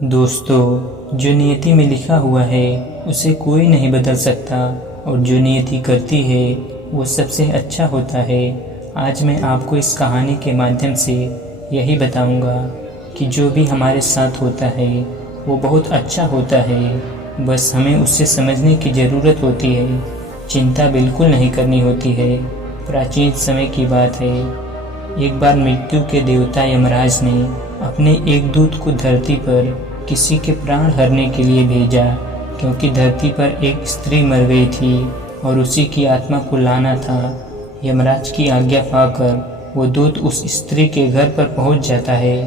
दोस्तों, जो नियति में लिखा हुआ है उसे कोई नहीं बदल सकता और जो नियति करती है वो सबसे अच्छा होता है। आज मैं आपको इस कहानी के माध्यम से यही बताऊंगा कि जो भी हमारे साथ होता है वो बहुत अच्छा होता है। बस हमें उसे समझने की ज़रूरत होती है। चिंता बिल्कुल नहीं करनी होती है। प्राचीन समय की बात है। एक बार मृत्यु के देवता यमराज ने अपने एक दूत को धरती पर किसी के प्राण हरने के लिए भेजा, क्योंकि धरती पर एक स्त्री मर गई थी और उसी की आत्मा को लाना था। यमराज की आज्ञा पाकर वो दूत उस स्त्री के घर पर पहुंच जाता है,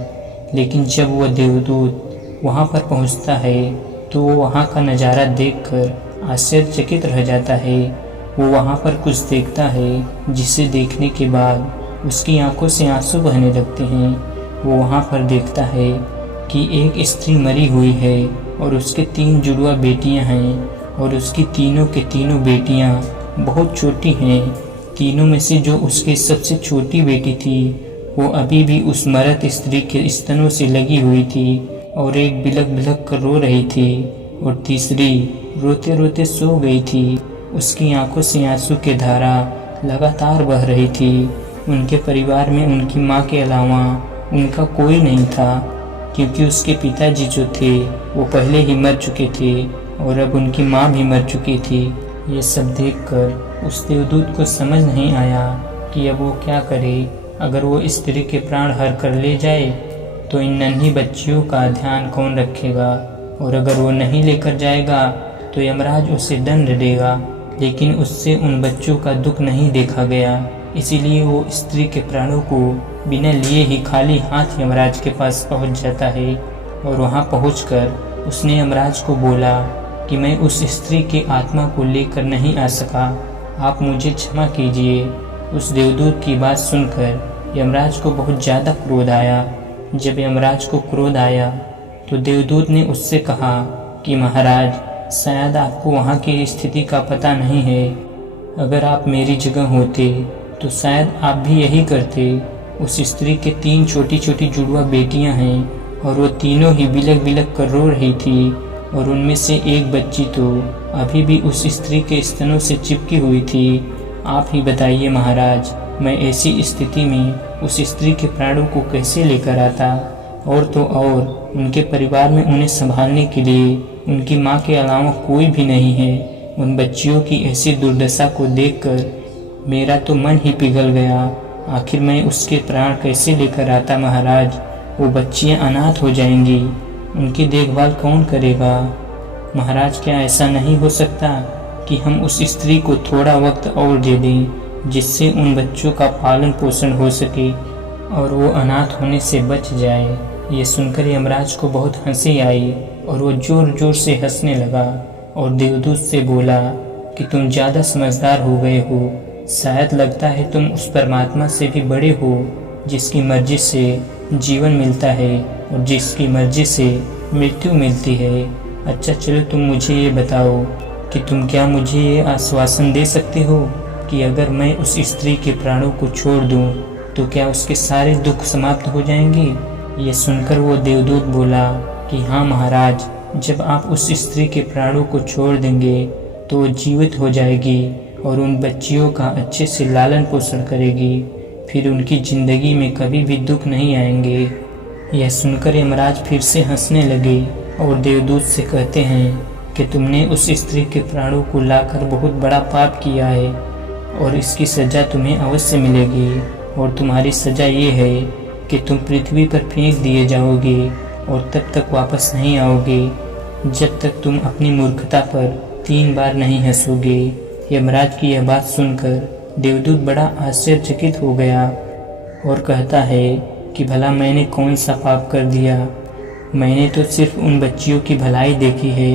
लेकिन जब वह देवदूत वहां पर पहुंचता है तो वो वहां का नज़ारा देखकर आश्चर्यचकित रह जाता है। वो वहां पर कुछ देखता है जिसे देखने के बाद उसकी आंखों से आंसू बहने लगते हैं। वो वहां पर देखता है कि एक स्त्री मरी हुई है और उसके 3 जुड़वा बेटियां हैं और उसकी तीनों के तीनों बेटियां बहुत छोटी हैं। तीनों में से जो उसकी सबसे छोटी बेटी थी वो अभी भी उस मरत स्त्री के स्तनों से लगी हुई थी और एक बिलख बिलख कर रो रही थी और तीसरी रोते रोते सो गई थी। उसकी आंखों से आंसू की धारा लगातार बह रही थी। उनके परिवार में उनकी माँ के अलावा उनका कोई नहीं था, क्योंकि उसके पिताजी जो थे वो पहले ही मर चुके थे और अब उनकी माँ भी मर चुकी थी। ये सब देखकर उस देवदूत को समझ नहीं आया कि अब वो क्या करे। अगर वो स्त्री के प्राण हर कर ले जाए तो इन नन्ही बच्चियों का ध्यान कौन रखेगा, और अगर वो नहीं लेकर जाएगा तो यमराज उसे दंड देगा। लेकिन उससे उन बच्चों का दुख नहीं देखा गया, इसीलिए वो स्त्री के प्राणों को बिना लिए ही खाली हाथ यमराज के पास पहुंच जाता है। और वहां पहुंचकर उसने यमराज को बोला कि मैं उस स्त्री की आत्मा को लेकर नहीं आ सका, आप मुझे क्षमा कीजिए। उस देवदूत की बात सुनकर यमराज को बहुत ज़्यादा क्रोध आया। जब यमराज को क्रोध आया तो देवदूत ने उससे कहा कि महाराज, शायद आपको वहाँ की स्थिति का पता नहीं है। अगर आप मेरी जगह होते तो शायद आप भी यही करते। उस स्त्री के 3 छोटी छोटी जुड़वा बेटियां हैं और वो तीनों ही बिलख बिलख कर रो रही थी और उनमें से एक बच्ची तो अभी भी उस स्त्री के स्तनों से चिपकी हुई थी। आप ही बताइए महाराज, मैं ऐसी स्थिति में उस स्त्री के प्राणों को कैसे लेकर आता। और तो और उनके परिवार में उन्हें संभालने के लिए उनकी माँ के अलावा कोई भी नहीं है। उन बच्चियों की ऐसी दुर्दशा को देखकर मेरा तो मन ही पिघल गया। आखिर मैं उसके प्राण कैसे लेकर आता महाराज। वो बच्चियां अनाथ हो जाएंगी, उनकी देखभाल कौन करेगा। महाराज, क्या ऐसा नहीं हो सकता कि हम उस स्त्री को थोड़ा वक्त और दे दें, जिससे उन बच्चों का पालन पोषण हो सके और वो अनाथ होने से बच जाए। ये सुनकर यमराज को बहुत हंसी आई और वो जोर जोर से हंसने लगा और देवदूत से बोला कि तुम ज़्यादा समझदार हो गए हो। शायद लगता है तुम उस परमात्मा से भी बड़े हो जिसकी मर्जी से जीवन मिलता है और जिसकी मर्जी से मृत्यु मिलती है। अच्छा, चलो तुम मुझे ये बताओ कि तुम क्या मुझे ये आश्वासन दे सकते हो कि अगर मैं उस स्त्री के प्राणों को छोड़ दूं तो क्या उसके सारे दुख समाप्त हो जाएंगे। ये सुनकर वो देवदूत बोला कि हाँ महाराज, जब आप उस स्त्री के प्राणों को छोड़ देंगे तो वो जीवित हो जाएगी और उन बच्चियों का अच्छे से लालन पोषण करेगी। फिर उनकी ज़िंदगी में कभी भी दुख नहीं आएंगे। यह सुनकर यमराज फिर से हंसने लगे और देवदूत से कहते हैं कि तुमने उस स्त्री के प्राणों को लाकर बहुत बड़ा पाप किया है और इसकी सज़ा तुम्हें अवश्य मिलेगी। और तुम्हारी सज़ा ये है कि तुम पृथ्वी पर फेंक दिए जाओगे और तब तक वापस नहीं आओगे जब तक तुम अपनी मूर्खता पर 3 बार नहीं हंसोगे। यमराज की यह बात सुनकर देवदूत बड़ा आश्चर्यचकित हो गया और कहता है कि भला मैंने कौन सा पाप कर दिया। मैंने तो सिर्फ उन बच्चियों की भलाई देखी है,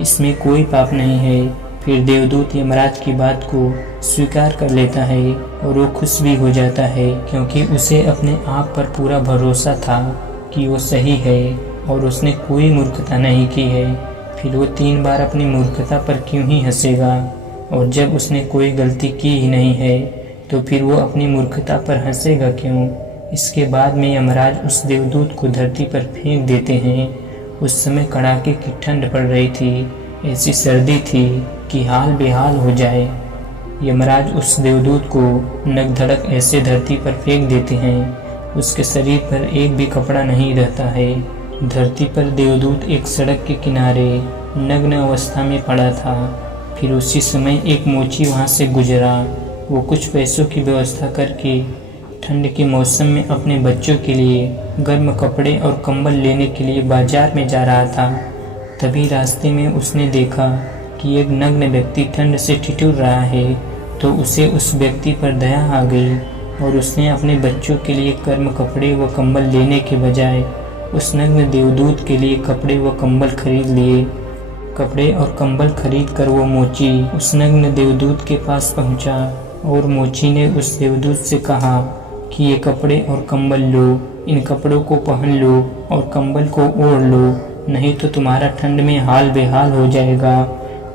इसमें कोई पाप नहीं है। फिर देवदूत यमराज की बात को स्वीकार कर लेता है और वो खुश भी हो जाता है, क्योंकि उसे अपने आप पर पूरा भरोसा था कि वो सही है और उसने कोई मूर्खता नहीं की है। फिर वो 3 बार अपनी मूर्खता पर क्यों ही हंसेगा, और जब उसने कोई गलती की ही नहीं है तो फिर वो अपनी मूर्खता पर हंसेगा क्यों। इसके बाद में यमराज उस देवदूत को धरती पर फेंक देते हैं उस समय कड़ाके की ठंड पड़ रही थी। ऐसी सर्दी थी कि हाल बेहाल हो जाए। यमराज उस देवदूत को नक धड़क ऐसे धरती पर फेंक देते हैं, उसके शरीर पर एक भी कपड़ा नहीं रहता है। धरती पर देवदूत एक सड़क के किनारे नग्न अवस्था में पड़ा था। फिर उसी समय एक मोची वहां से गुजरा। वो कुछ पैसों की व्यवस्था करके ठंड के मौसम में अपने बच्चों के लिए गर्म कपड़े और कंबल लेने के लिए बाजार में जा रहा था। तभी रास्ते में उसने देखा कि एक नग्न व्यक्ति ठंड से ठिठुर रहा है, तो उसे उस व्यक्ति पर दया आ गई और उसने अपने बच्चों के लिए गर्म कपड़े व कंबल लेने के बजाय उस नग्न देवदूत के लिए कपड़े व कंबल खरीद लिए। कपड़े और कंबल खरीद कर वो मोची उस नग्न देवदूत के पास पहुंचा और मोची ने उस देवदूत से कहा कि ये कपड़े और कंबल लो, इन कपड़ों को पहन लो और कंबल को ओढ़ लो, नहीं तो तुम्हारा ठंड में हाल बेहाल हो जाएगा।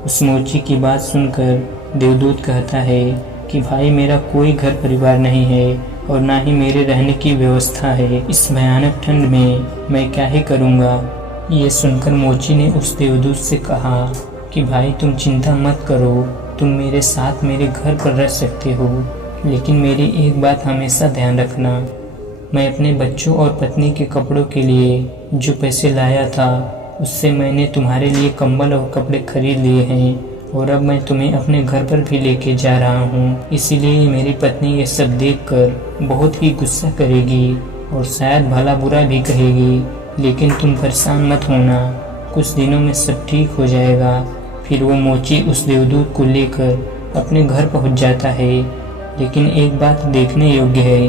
उस मोची की बात सुनकर देवदूत कहता है कि भाई मेरा कोई घर परिवार नहीं है और ना ही मेरे रहने की व्यवस्था है। इस भयानक ठंड में मैं क्या ही करूँगा। ये सुनकर मोची ने उस देवदूत से कहा कि भाई तुम चिंता मत करो, तुम मेरे साथ मेरे घर पर रह सकते हो, लेकिन मेरी एक बात हमेशा ध्यान रखना। मैं अपने बच्चों और पत्नी के कपड़ों के लिए जो पैसे लाया था उससे मैंने तुम्हारे लिए कंबल और कपड़े खरीद लिए हैं और अब मैं तुम्हें अपने घर पर भी लेके जा रहा हूँ। इसीलिए मेरी पत्नी ये सब देखकर बहुत ही गुस्सा करेगी और शायद भला बुरा भी कहेगी, लेकिन तुम परेशान मत होना, कुछ दिनों में सब ठीक हो जाएगा। फिर वो मोची उस देवदूत को लेकर अपने घर पहुँच जाता है। लेकिन एक बात देखने योग्य है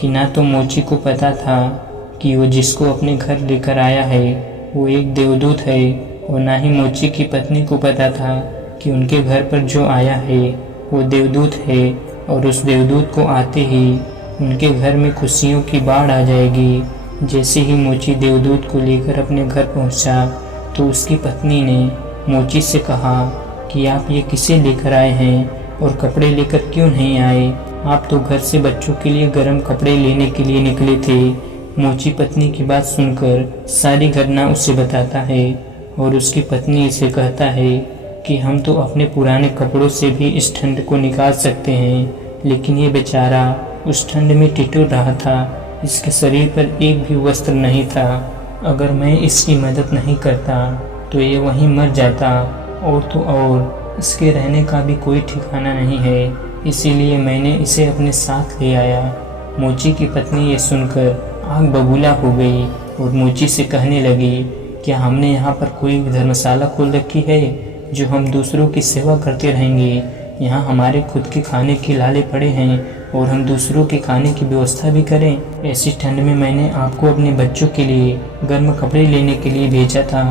कि ना तो मोची को पता था कि वो जिसको अपने घर लेकर आया है वो एक देवदूत है, और ना ही मोची की पत्नी को पता था कि उनके घर पर जो आया है वो देवदूत है, और उस देवदूत को आते ही उनके घर में खुशियों की बाढ़ आ जाएगी। जैसे ही मोची देवदूत को लेकर अपने घर पहुंचा तो उसकी पत्नी ने मोची से कहा कि आप ये किसे लेकर आए हैं और कपड़े लेकर क्यों नहीं आए? आप तो घर से बच्चों के लिए गर्म कपड़े लेने के लिए निकले थे। मोची पत्नी की बात सुनकर सारी घटना उसे बताता है और उसकी पत्नी इसे कहता है कि हम तो अपने पुराने कपड़ों से भी इस ठंड को निकाल सकते हैं, लेकिन ये बेचारा उस ठंड में ठिठुर रहा था, इसके शरीर पर एक भी वस्त्र नहीं था। अगर मैं इसकी मदद नहीं करता तो ये वहीं मर जाता, और तो और इसके रहने का भी कोई ठिकाना नहीं है, इसीलिए मैंने इसे अपने साथ ले आया। मोची की पत्नी ये सुनकर आग बबूला हो गई और मोची से कहने लगी, क्या हमने यहाँ पर कोई धर्मशाला खोल रखी है जो हम दूसरों की सेवा करते रहेंगे? यहाँ हमारे खुद के खाने के लाले पड़े हैं और हम दूसरों के खाने की व्यवस्था भी करें? ऐसी ठंड में मैंने आपको अपने बच्चों के लिए गर्म कपड़े लेने के लिए भेजा था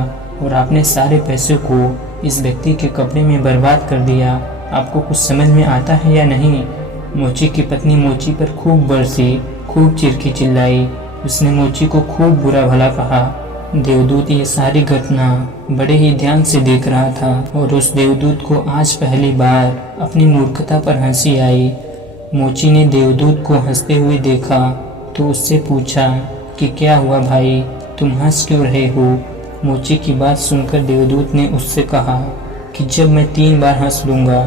और आपने सारे पैसों को इस व्यक्ति के कपड़े में बर्बाद कर दिया। आपको कुछ समझ में आता है या नहीं? मोची की पत्नी मोची पर खूब बरसी, खूब चिरकी चिल्लाई। उसने मोची को खूब बुरा भला कहा। देवदूत ये सारी घटना बड़े ही ध्यान से देख रहा था और उस देवदूत को आज पहली बार अपनी मूर्खता पर हंसी आई। मोची ने देवदूत को हंसते हुए देखा तो उससे पूछा कि क्या हुआ भाई, तुम हंस क्यों रहे हो? मोची की बात सुनकर देवदूत ने उससे कहा कि जब मैं 3 बार हंस लूँगा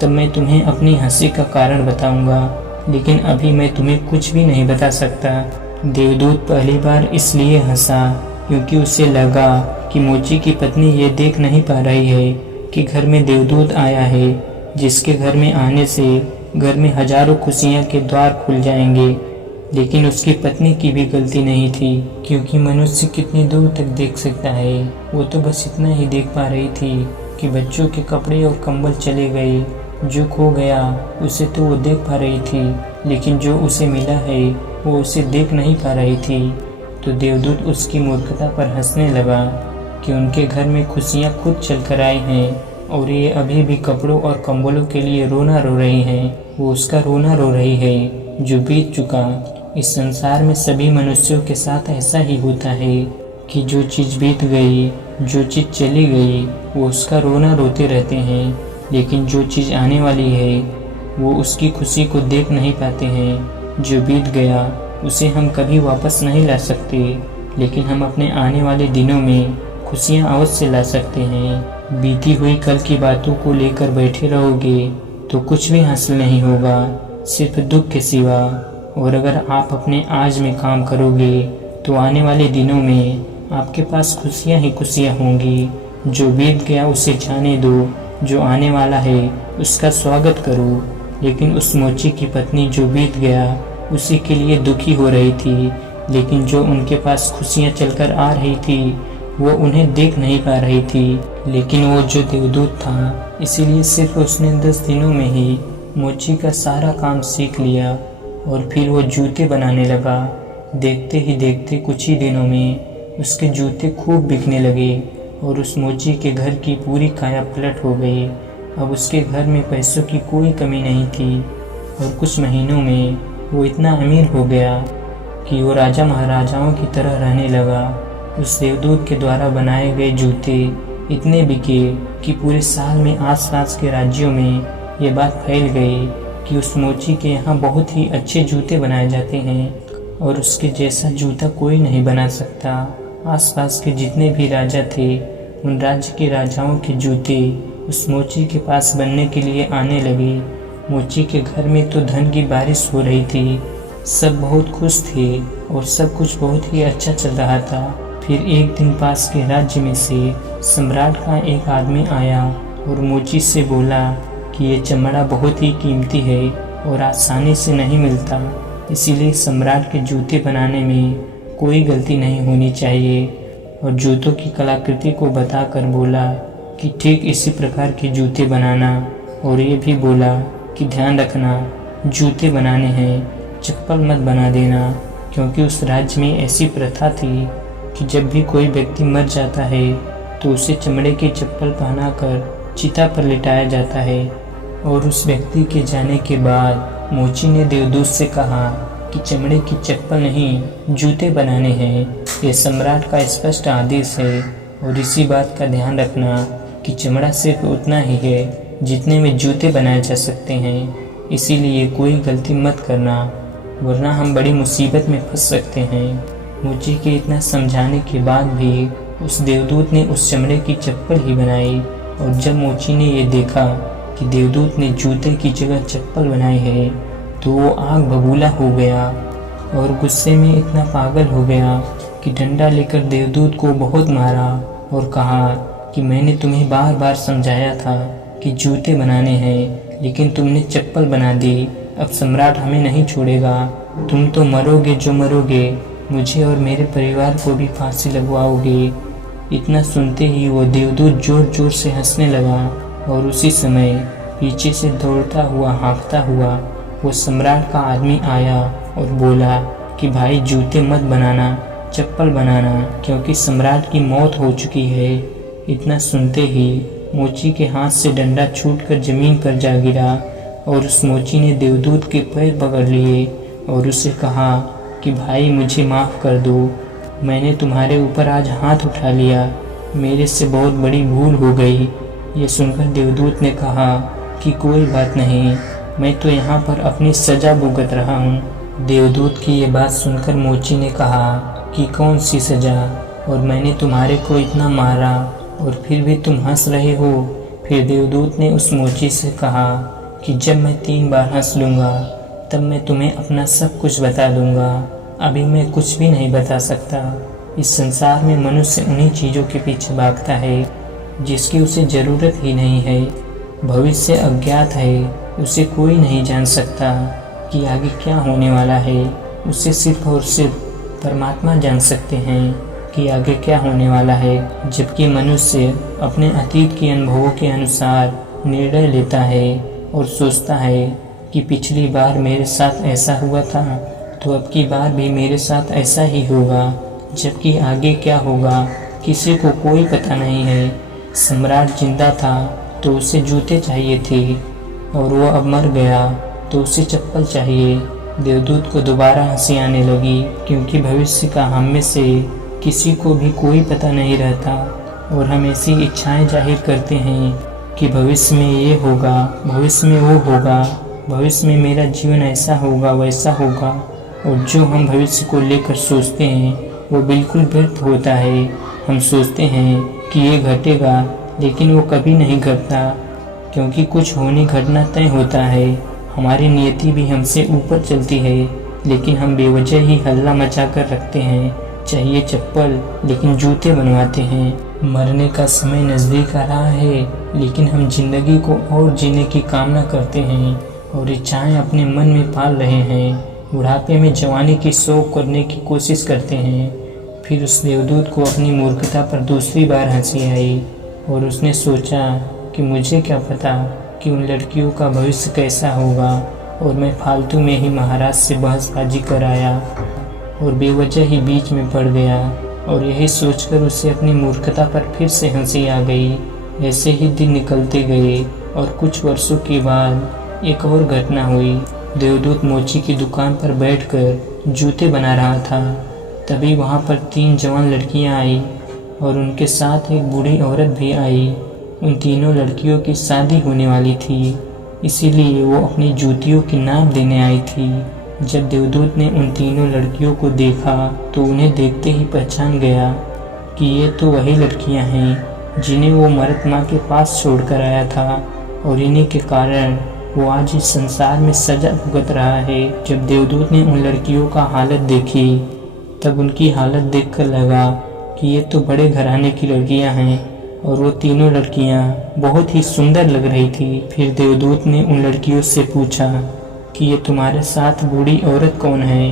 तब मैं तुम्हें अपनी हंसी का कारण बताऊँगा, लेकिन अभी मैं तुम्हें कुछ भी नहीं बता सकता। देवदूत पहली बार इसलिए हंसा क्योंकि उसे लगा कि मोची की पत्नी ये देख नहीं पा रही है कि घर में देवदूत आया है, जिसके घर में आने से घर में हजारों खुशियाँ के द्वार खुल जाएंगे। लेकिन उसकी पत्नी की भी गलती नहीं थी, क्योंकि मनुष्य कितनी दूर तक देख सकता है। वो तो बस इतना ही देख पा रही थी कि बच्चों के कपड़े और कंबल चले गए। जो खो गया उसे तो वो देख पा रही थी, लेकिन जो उसे मिला है वो उसे देख नहीं पा रही थी। तो देवदूत उसकी मूर्खता पर हंसने लगा कि उनके घर में खुशियाँ खुद चल कर आई हैं और ये अभी भी कपड़ों और कंबलों के लिए रोना रो रही हैं। वो उसका रोना रो रही है जो बीत चुका। इस संसार में सभी मनुष्यों के साथ ऐसा ही होता है कि जो चीज़ बीत गई, जो चीज़ चली गई, वो उसका रोना रोते रहते हैं, लेकिन जो चीज़ आने वाली है वो उसकी खुशी को देख नहीं पाते हैं। जो बीत गया उसे हम कभी वापस नहीं ला सकते, लेकिन हम अपने आने वाले दिनों में खुशियाँ अवश्य ला सकते हैं। बीती हुई कल की बातों को लेकर बैठे रहोगे तो कुछ भी हासिल नहीं होगा, सिर्फ दुख के सिवा। और अगर आप अपने आज में काम करोगे तो आने वाले दिनों में आपके पास खुशियाँ ही खुशियाँ होंगी। जो बीत गया उसे जाने दो, जो आने वाला है उसका स्वागत करो। लेकिन उस मोची की पत्नी जो बीत गया उसी के लिए दुखी हो रही थी, लेकिन जो उनके पास खुशियाँ चलकर आ रही थी वो उन्हें देख नहीं पा रही थी। लेकिन वो जो देवदूत था, इसीलिए सिर्फ उसने 10 दिनों में ही मोची का सारा काम सीख लिया और फिर वो जूते बनाने लगा। देखते ही देखते कुछ ही दिनों में उसके जूते खूब बिकने लगे और उस मोची के घर की पूरी काया पलट हो गई। अब उसके घर में पैसों की कोई कमी नहीं थी और कुछ महीनों में वो इतना अमीर हो गया कि वो राजा महाराजाओं की तरह रहने लगा। उस देवदूत के द्वारा बनाए गए जूते इतने बिके कि पूरे साल में आसपास के राज्यों में ये बात फैल गई कि उस मोची के यहाँ बहुत ही अच्छे जूते बनाए जाते हैं और उसके जैसा जूता कोई नहीं बना सकता। आसपास के जितने भी राजा थे, उन राज्य के राजाओं के जूते उस मोची के पास बनने के लिए आने लगे। मोची के घर में तो धन की बारिश हो रही थी, सब बहुत खुश थे और सब कुछ बहुत ही अच्छा चल रहा था। फिर एक दिन पास के राज्य में से सम्राट का एक आदमी आया और मोची से बोला कि ये चमड़ा बहुत ही कीमती है और आसानी से नहीं मिलता, इसीलिए सम्राट के जूते बनाने में कोई गलती नहीं होनी चाहिए। और जूतों की कलाकृति को बताकर बोला कि ठीक इसी प्रकार के जूते बनाना, और ये भी बोला कि ध्यान रखना जूते बनाने हैं, चप्पल मत बना देना, क्योंकि उस राज्य में ऐसी प्रथा थी कि जब भी कोई व्यक्ति मर जाता है तो उसे चमड़े की चप्पल पहनाकर चिता पर लिटाया जाता है। और उस व्यक्ति के जाने के बाद मोची ने देवदूत से कहा कि चमड़े की चप्पल नहीं, जूते बनाने हैं। ये सम्राट का स्पष्ट आदेश है और इसी बात का ध्यान रखना कि चमड़ा सिर्फ उतना ही है जितने में जूते बनाए जा सकते हैं, इसीलिए कोई गलती मत करना, वरना हम बड़ी मुसीबत में फंस सकते हैं। मोची के इतना समझाने के बाद भी उस देवदूत ने उस चमड़े की चप्पल ही बनाई। और जब मोची ने ये देखा कि देवदूत ने जूते की जगह चप्पल बनाई है तो वो आग बबूला हो गया और गुस्से में इतना पागल हो गया कि डंडा लेकर देवदूत को बहुत मारा और कहा कि मैंने तुम्हें बार बार समझाया था कि जूते बनाने हैं, लेकिन तुमने चप्पल बना दी। अब सम्राट हमें नहीं छोड़ेगा, तुम तो मरोगे जो मरोगे, मुझे और मेरे परिवार को भी फांसी लगवाओगे। इतना सुनते ही वो देवदूत जोर जोर से हंसने लगा और उसी समय पीछे से दौड़ता हुआ हाँफता हुआ वो सम्राट का आदमी आया और बोला कि भाई जूते मत बनाना, चप्पल बनाना, क्योंकि सम्राट की मौत हो चुकी है। इतना सुनते ही मोची के हाथ से डंडा छूटकर जमीन पर जा गिरा और उस मोची ने देवदूत के पैर पकड़ लिए और उसे कहा कि भाई मुझे माफ़ कर दो, मैंने तुम्हारे ऊपर आज हाथ उठा लिया, मेरे से बहुत बड़ी भूल हो गई। ये सुनकर देवदूत ने कहा कि कोई बात नहीं, मैं तो यहाँ पर अपनी सज़ा भुगत रहा हूँ। देवदूत की ये बात सुनकर मोची ने कहा कि कौन सी सज़ा, और मैंने तुम्हारे को इतना मारा और फिर भी तुम हंस रहे हो। फिर देवदूत ने उस मोची से कहा कि जब मैं 3 बार हंस लूँगा तब मैं तुम्हें अपना सब कुछ बता दूँगा, अभी मैं कुछ भी नहीं बता सकता। इस संसार में मनुष्य उन्हीं चीज़ों के पीछे भागता है जिसकी उसे ज़रूरत ही नहीं है। भविष्य अज्ञात है, उसे कोई नहीं जान सकता कि आगे क्या होने वाला है। उसे सिर्फ और सिर्फ परमात्मा जान सकते हैं कि आगे क्या होने वाला है। जबकि मनुष्य अपने अतीत के अनुभवों के अनुसार निर्णय लेता है और सोचता है कि पिछली बार मेरे साथ ऐसा हुआ था तो अब की बार भी मेरे साथ ऐसा ही होगा, जबकि आगे क्या होगा किसी को कोई पता नहीं है। सम्राट जिंदा था तो उसे जूते चाहिए थे और वो अब मर गया तो उसे चप्पल चाहिए। देवदूत को दोबारा हंसी आने लगी, क्योंकि भविष्य का हम में से किसी को भी कोई पता नहीं रहता और हम ऐसी इच्छाएं जाहिर करते हैं कि भविष्य में ये होगा, भविष्य में वो होगा, भविष्य में मेरा जीवन ऐसा होगा वैसा होगा। और जो हम भविष्य को लेकर सोचते हैं वो बिल्कुल व्यर्थ होता है। हम सोचते हैं कि ये घटेगा, लेकिन वो कभी नहीं घटता, क्योंकि कुछ होने घटना तय होता है। हमारी नियति भी हमसे ऊपर चलती है, लेकिन हम बेवजह ही हल्ला मचा कर रखते हैं। चाहिए चप्पल, लेकिन जूते बनवाते हैं। मरने का समय नज़दीक आ रहा है, लेकिन हम जिंदगी को और जीने की कामना करते हैं और इच्छाएं अपने मन में पाल रहे हैं। बुढ़ापे में जवानी की शौक करने की कोशिश करते हैं। फिर उस देवदूत को अपनी मूर्खता पर दूसरी बार हंसी आई और उसने सोचा कि मुझे क्या पता कि उन लड़कियों का भविष्य कैसा होगा, और मैं फालतू में ही महाराज से बहसबाजी कर आया और बेवजह ही बीच में पड़ गया। और यही सोचकर उसे अपनी मूर्खता पर फिर से हंसी आ गई। ऐसे ही दिन निकलते गए और कुछ वर्षों के बाद एक और घटना हुई। देवदूत मोची की दुकान पर बैठकर जूते बना रहा था। तभी वहाँ पर 3 जवान लड़कियाँ आई और उनके साथ एक बूढ़ी औरत भी आई। उन तीनों लड़कियों की शादी होने वाली थी, इसीलिए वो अपनी जूतियों की नाप देने आई थी। जब देवदूत ने उन तीनों लड़कियों को देखा तो उन्हें देखते ही पहचान गया कि ये तो वही लड़कियां हैं जिन्हें वो मरत माँ के पास छोड़कर आया था, और इन्हीं के कारण वो आज इस संसार में सजा भुगत रहा है। जब देवदूत ने उन लड़कियों का हालत देखी, तब उनकी हालत देखकर लगा कि ये तो बड़े घराने की लड़कियां हैं, और वो तीनों लड़कियां बहुत ही सुंदर लग रही थी। फिर देवदूत ने उन लड़कियों से पूछा कि ये तुम्हारे साथ बूढ़ी औरत कौन है।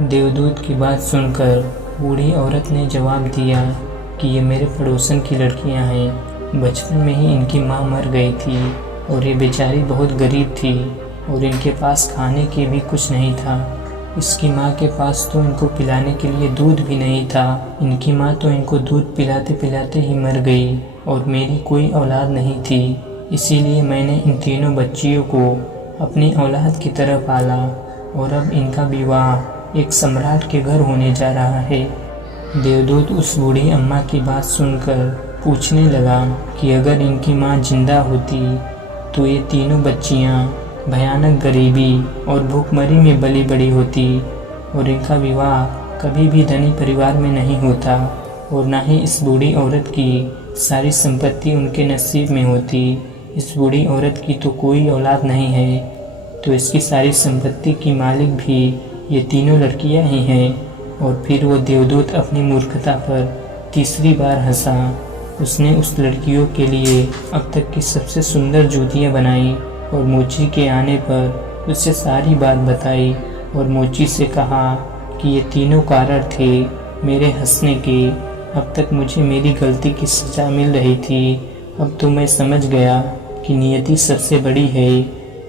देवदूत की बात सुनकर बूढ़ी औरत ने जवाब दिया कि ये मेरे पड़ोसन की लड़कियां हैं। बचपन में ही इनकी माँ मर गई थी और ये बेचारी बहुत गरीब थी और इनके पास खाने के भी कुछ नहीं था। इसकी माँ के पास तो इनको पिलाने के लिए दूध भी नहीं था। इनकी माँ तो इनको दूध पिलाते पिलाते ही मर गई और मेरी कोई औलाद नहीं थी। इसीलिए मैंने इन तीनों बच्चियों को अपनी औलाद की तरह पाला, और अब इनका विवाह एक सम्राट के घर होने जा रहा है। देवदूत उस बूढ़ी अम्मा की बात सुनकर पूछने लगा कि अगर इनकी माँ जिंदा होती तो ये तीनों बच्चियाँ भयानक गरीबी और भूखमरी में बली बड़ी होती, और इनका विवाह कभी भी धनी परिवार में नहीं होता, और ना ही इस बूढ़ी औरत की सारी संपत्ति उनके नसीब में होती। इस बूढ़ी औरत की तो कोई औलाद नहीं है, तो इसकी सारी संपत्ति की मालिक भी ये तीनों लड़कियां ही हैं। और फिर वो देवदूत अपनी मूर्खता पर तीसरी बार हंसा। उसने उस लड़कियों के लिए अब तक की सबसे सुंदर जूतियाँ बनाई और मोची के आने पर उससे सारी बात बताई, और मोची से कहा कि ये तीनों कारण थे मेरे हंसने के। अब तक मुझे मेरी गलती की सज़ा मिल रही थी, अब तो मैं समझ गया कि नियति सबसे बड़ी है।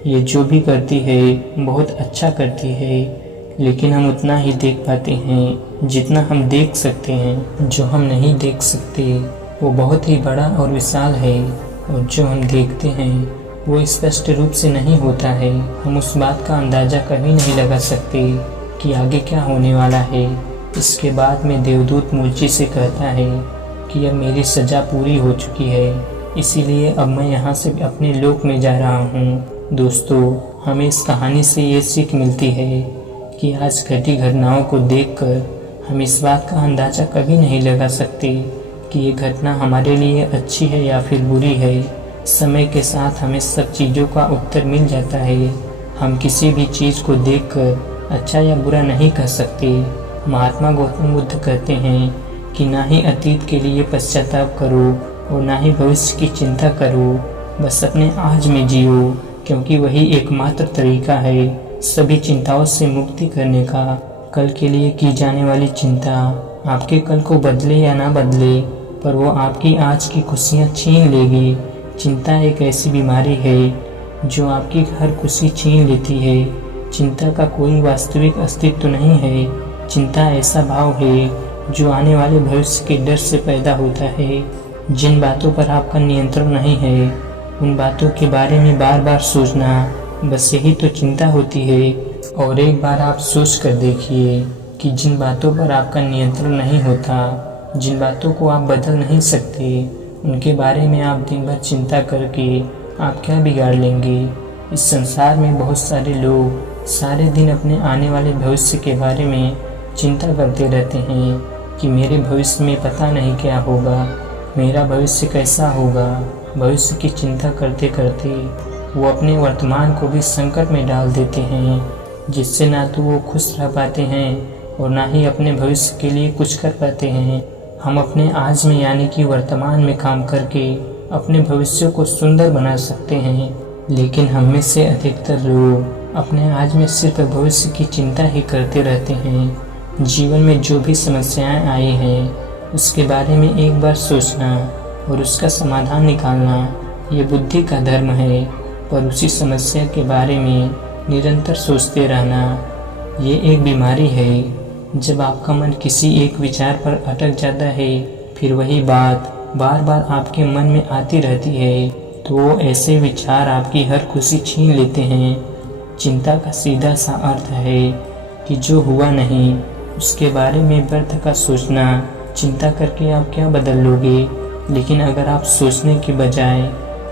ये जो भी करती है बहुत अच्छा करती है, लेकिन हम उतना ही देख पाते हैं जितना हम देख सकते हैं। जो हम नहीं देख सकते वो बहुत ही बड़ा और विशाल है, और जो हम देखते हैं वो स्पष्ट रूप से नहीं होता है। हम उस बात का अंदाज़ा कभी नहीं लगा सकते कि आगे क्या होने वाला है। इसके बाद में देवदूत मोची से कहता है कि अब मेरी सज़ा पूरी हो चुकी है, इसीलिए अब मैं यहाँ से अपने लोक में जा रहा हूँ। दोस्तों, हमें इस कहानी से ये सीख मिलती है कि आज घटी घटनाओं को देखकर हम इस बात का अंदाज़ा कभी नहीं लगा सकते कि ये घटना हमारे लिए अच्छी है या फिर बुरी है। समय के साथ हमें सब चीज़ों का उत्तर मिल जाता है। हम किसी भी चीज़ को देखकर अच्छा या बुरा नहीं कह सकते। महात्मा गौतम बुद्ध कहते हैं कि ना ही अतीत के लिए पश्चाताप करो और ना ही भविष्य की चिंता करो, बस अपने आज में जियो, क्योंकि वही एकमात्र तरीका है सभी चिंताओं से मुक्ति करने का। कल के लिए की जाने वाली चिंता आपके कल को बदले या ना बदले, पर वो आपकी आज की खुशियाँ छीन लेगी। चिंता एक ऐसी बीमारी है जो आपकी हर खुशी छीन लेती है। चिंता का कोई वास्तविक अस्तित्व नहीं है। चिंता ऐसा भाव है जो आने वाले भविष्य के डर से पैदा होता है। जिन बातों पर आपका नियंत्रण नहीं है, उन बातों के बारे में बार बार सोचना, बस यही तो चिंता होती है। और एक बार आप सोच कर देखिए कि जिन बातों पर आपका नियंत्रण नहीं होता, जिन बातों को आप बदल नहीं सकते, उनके बारे में आप दिन भर चिंता करके आप क्या बिगाड़ लेंगे। इस संसार में बहुत सारे लोग सारे दिन अपने आने वाले भविष्य के बारे में चिंता करते रहते हैं, कि मेरे भविष्य में पता नहीं क्या होगा, मेरा भविष्य कैसा होगा। भविष्य की चिंता करते करते वो अपने वर्तमान को भी संकट में डाल देते हैं, जिससे ना तो वो खुश रह पाते हैं और ना ही अपने भविष्य के लिए कुछ कर पाते हैं। हम अपने आज में यानी कि वर्तमान में काम करके अपने भविष्य को सुंदर बना सकते हैं, लेकिन हम में से अधिकतर लोग अपने आज में सिर्फ भविष्य की चिंता ही करते रहते हैं। जीवन में जो भी समस्याएं आई हैं उसके बारे में एक बार सोचना और उसका समाधान निकालना ये बुद्धि का धर्म है, पर उसी समस्या के बारे में निरंतर सोचते रहना ये एक बीमारी है। जब आपका मन किसी एक विचार पर अटक जाता है, फिर वही बात बार बार आपके मन में आती रहती है, तो ऐसे विचार आपकी हर खुशी छीन लेते हैं। चिंता का सीधा सा अर्थ है कि जो हुआ नहीं उसके बारे में व्यर्थ का सोचना। चिंता करके आप क्या बदल लोगे, लेकिन अगर आप सोचने के बजाय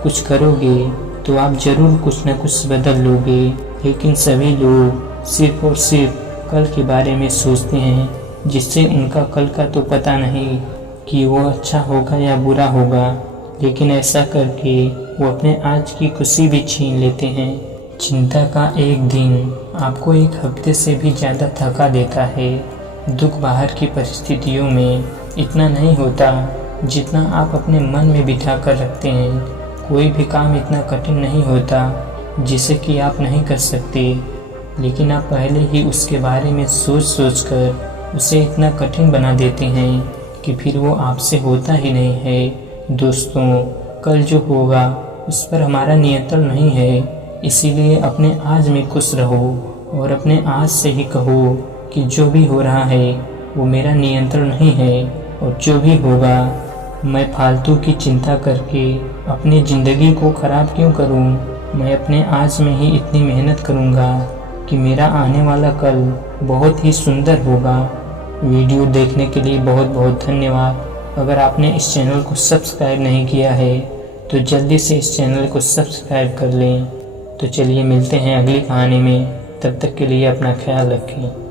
कुछ करोगे तो आप जरूर कुछ न कुछ बदल लोगे। लेकिन सभी लोग सिर्फ और सिर्फ कल के बारे में सोचते हैं, जिससे उनका कल का तो पता नहीं कि वो अच्छा होगा या बुरा होगा, लेकिन ऐसा करके वो अपने आज की खुशी भी छीन लेते हैं। चिंता का एक दिन आपको एक हफ्ते से भी ज़्यादा थका देता है। दुख बाहर की परिस्थितियों में इतना नहीं होता जितना आप अपने मन में बिठा कर रखते हैं। कोई भी काम इतना कठिन नहीं होता जिसे कि आप नहीं कर सकते, लेकिन आप पहले ही उसके बारे में सोच सोच कर उसे इतना कठिन बना देते हैं कि फिर वो आपसे होता ही नहीं है। दोस्तों, कल जो होगा उस पर हमारा नियंत्रण नहीं है, इसीलिए अपने आज में खुश रहो और अपने आज से ही कहो कि जो भी हो रहा है वो मेरा नियंत्रण नहीं है, और जो भी होगा मैं फालतू की चिंता करके अपनी ज़िंदगी को ख़राब क्यों करूं। मैं अपने आज में ही इतनी मेहनत करूंगा कि मेरा आने वाला कल बहुत ही सुंदर होगा। वीडियो देखने के लिए बहुत बहुत धन्यवाद। अगर आपने इस चैनल को सब्सक्राइब नहीं किया है तो जल्दी से इस चैनल को सब्सक्राइब कर लें। तो चलिए मिलते हैं अगली कहानी में, तब तक के लिए अपना ख्याल रखें।